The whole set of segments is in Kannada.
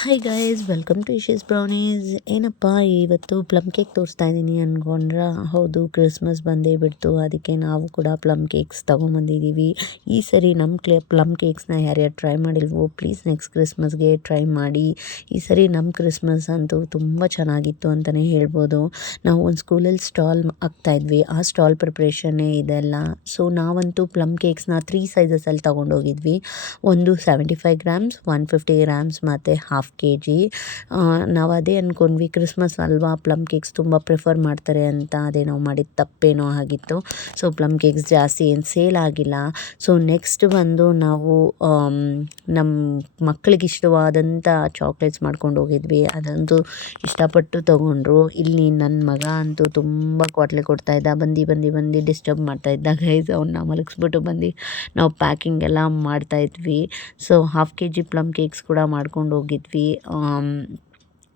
Hi guys, welcome to Ishi's brownies. ಏನಪ್ಪ ಇವತ್ತು ಪ್ಲಮ್ ಕೇಕ್ ತೋರಿಸ್ತಾ ಇದ್ದೀನಿ ಅಂದ್ಕೊಂಡ್ರೆ, ಹೌದು, ಕ್ರಿಸ್ಮಸ್ ಬಂದೇ ಬಿಡ್ತು. ಅದಕ್ಕೆ ನಾವು ಕೂಡ ಪ್ಲಮ್ ಕೇಕ್ಸ್ ತೊಗೊಂಬಂದಿದ್ದೀವಿ. ಈ ಸರಿ ನಮ್ಮ ಪ್ಲಮ್ ಕೇಕ್ಸ್ನ ಯಾರ್ಯಾರು ಟ್ರೈ ಮಾಡಿಲ್ವೋ ಪ್ಲೀಸ್ ನೆಕ್ಸ್ಟ್ ಕ್ರಿಸ್ಮಸ್ಗೆ ಟ್ರೈ ಮಾಡಿ. ಈ ಸರಿ ನಮ್ಮ ಕ್ರಿಸ್ಮಸ್ ಅಂತೂ ತುಂಬ ಚೆನ್ನಾಗಿತ್ತು ಅಂತಲೇ ಹೇಳ್ಬೋದು. ನಾವು ಒಂದು ಸ್ಕೂಲಲ್ಲಿ ಸ್ಟಾಲ್ ಹಾಕ್ತಾಯಿದ್ವಿ, ಆ ಸ್ಟಾಲ್ ಪ್ರಿಪ್ರೇಷನ್ನೇ ಇದೆಲ್ಲ. ಸೊ ನಾವಂತೂ ಪ್ಲಮ್ ಕೇಕ್ಸ್ನ 3 ಸೈಜಸಲ್ಲಿ ತೊಗೊಂಡೋಗಿದ್ವಿ. ಒಂದು 75 ಗ್ರಾಮ್ಸ್, 150 ಗ್ರಾಮ್ಸ್ ಮತ್ತು ಹಾಫ್ kg. ನಾವು ಅದೇ ಅಂದ್ಕೊಂಡ್ವಿ, ಕ್ರಿಸ್ಮಸ್ ಅಲ್ವಾ, ಪ್ಲಮ್ ಕೇಕ್ಸ್ ತುಂಬ ಪ್ರಿಫರ್ ಮಾಡ್ತಾರೆ ಅಂತ. ಅದೇ ನಾವು ಮಾಡಿದ ತಪ್ಪೇನೋ ಆಗಿತ್ತು. ಸೊ ಪ್ಲಮ್ ಕೇಕ್ಸ್ ಜಾಸ್ತಿ ಏನು ಸೇಲ್ ಆಗಿಲ್ಲ. ಸೊ ನೆಕ್ಸ್ಟ್ ಬಂದು ನಾವು ನಮ್ಮ ಮಕ್ಕಳಿಗೆ ಇಷ್ಟವಾದಂಥ ಚಾಕ್ಲೇಟ್ಸ್ ಮಾಡ್ಕೊಂಡು ಹೋಗಿದ್ವಿ. ಅದಂತೂ ಇಷ್ಟಪಟ್ಟು ತೊಗೊಂಡ್ರು. ಇಲ್ಲಿ ನನ್ನ ಮಗ ಅಂತೂ ತುಂಬ ಕ್ವಾಟ್ಲೆ ಕೊಡ್ತಾಯಿದ್ದ, ಬಂದು ಡಿಸ್ಟರ್ಬ್ ಮಾಡ್ತಾಯಿದ್ದ. ಗೈಸ್, ಅವನ್ನ ಮಲಗಿಸ್ಬಿಟ್ಟು ಬಂದು ನಾವು ಪ್ಯಾಕಿಂಗ್ ಎಲ್ಲ ಮಾಡ್ತಾಯಿದ್ವಿ. So half kg plum cakes ಕೂಡ ಮಾಡ್ಕೊಂಡು ಹೋಗಿದ್ವಿ.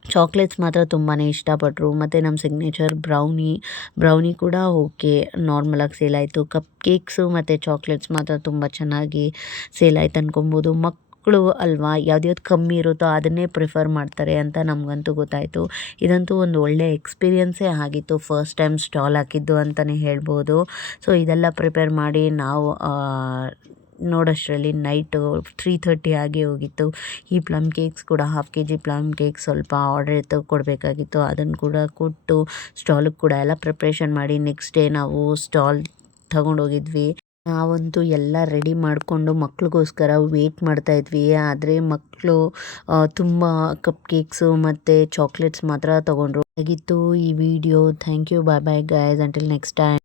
ಚಾಕ್ಲೇಟ್ಸ್ ಮಾತ್ರ ತುಂಬಾ ಇಷ್ಟಪಟ್ಟರು. ಮತ್ತು ನಮ್ಮ ಸಿಗ್ನೇಚರ್ ಬ್ರೌನಿ ಕೂಡ ಓಕೆ, ನಾರ್ಮಲಾಗಿ ಸೇಲ್ ಆಯಿತು. ಕಪ್ ಕೇಕ್ಸು ಮತ್ತು ಚಾಕ್ಲೇಟ್ಸ್ ಮಾತ್ರ ತುಂಬ ಚೆನ್ನಾಗಿ ಸೇಲ್ ಆಯ್ತು ಅನ್ಕೊಬೋದು. ಮಕ್ಕಳು ಅಲ್ವಾ, ಯಾವ್ದು ಕಮ್ಮಿ ಇರುತ್ತೋ ಅದನ್ನೇ ಪ್ರಿಫರ್ ಮಾಡ್ತಾರೆ ಅಂತ ನಮಗಂತೂ ಗೊತ್ತಾಯಿತು. ಇದಂತೂ ಒಂದು ಒಳ್ಳೆ ಎಕ್ಸ್ಪೀರಿಯನ್ಸೇ ಆಗಿತ್ತು. ಫಸ್ಟ್ ಟೈಮ್ ಸ್ಟಾಲ್ ಹಾಕಿದ್ದು ಅಂತಲೇ ಹೇಳ್ಬೋದು. ಸೊ ಇದೆಲ್ಲ ಪ್ರಿಪೇರ್ ಮಾಡಿ ನಾವು ನೋಡೋಷ್ಟರಲ್ಲಿ ನೈಟು 3:30 ಆಗಿ ಹೋಗಿತ್ತು. ಈ ಪ್ಲಮ್ ಕೇಕ್ಸ್ ಕೂಡ ಹಾಫ್ kg ಪ್ಲಮ್ ಕೇಕ್ಸ್ ಸ್ವಲ್ಪ ಆರ್ಡರ್ ಕೊಡಬೇಕಾಗಿತ್ತು. ಅದನ್ನು ಕೂಡ ಕೊಟ್ಟು ಸ್ಟಾಲಿಗೆ ಕೂಡ ಎಲ್ಲ ಪ್ರಿಪ್ರೇಷನ್ ಮಾಡಿ ನೆಕ್ಸ್ಟ್ ಡೇ ನಾವು ಸ್ಟಾಲ್ ತಗೊಂಡೋಗಿದ್ವಿ. ನಾವಂತೂ ಎಲ್ಲ ರೆಡಿ ಮಾಡಿಕೊಂಡು ಮಕ್ಳಿಗೋಸ್ಕರ ವೇಟ್ ಮಾಡ್ತಾಯಿದ್ವಿ. ಆದರೆ ಮಕ್ಕಳು ತುಂಬ ಕಪ್ ಕೇಕ್ಸು ಮತ್ತು ಚಾಕ್ಲೇಟ್ಸ್ ಮಾತ್ರ ತೊಗೊಂಡ್ರು. ಆಗಿತ್ತು ಈ video. Thank you, bye bye guys, until next time.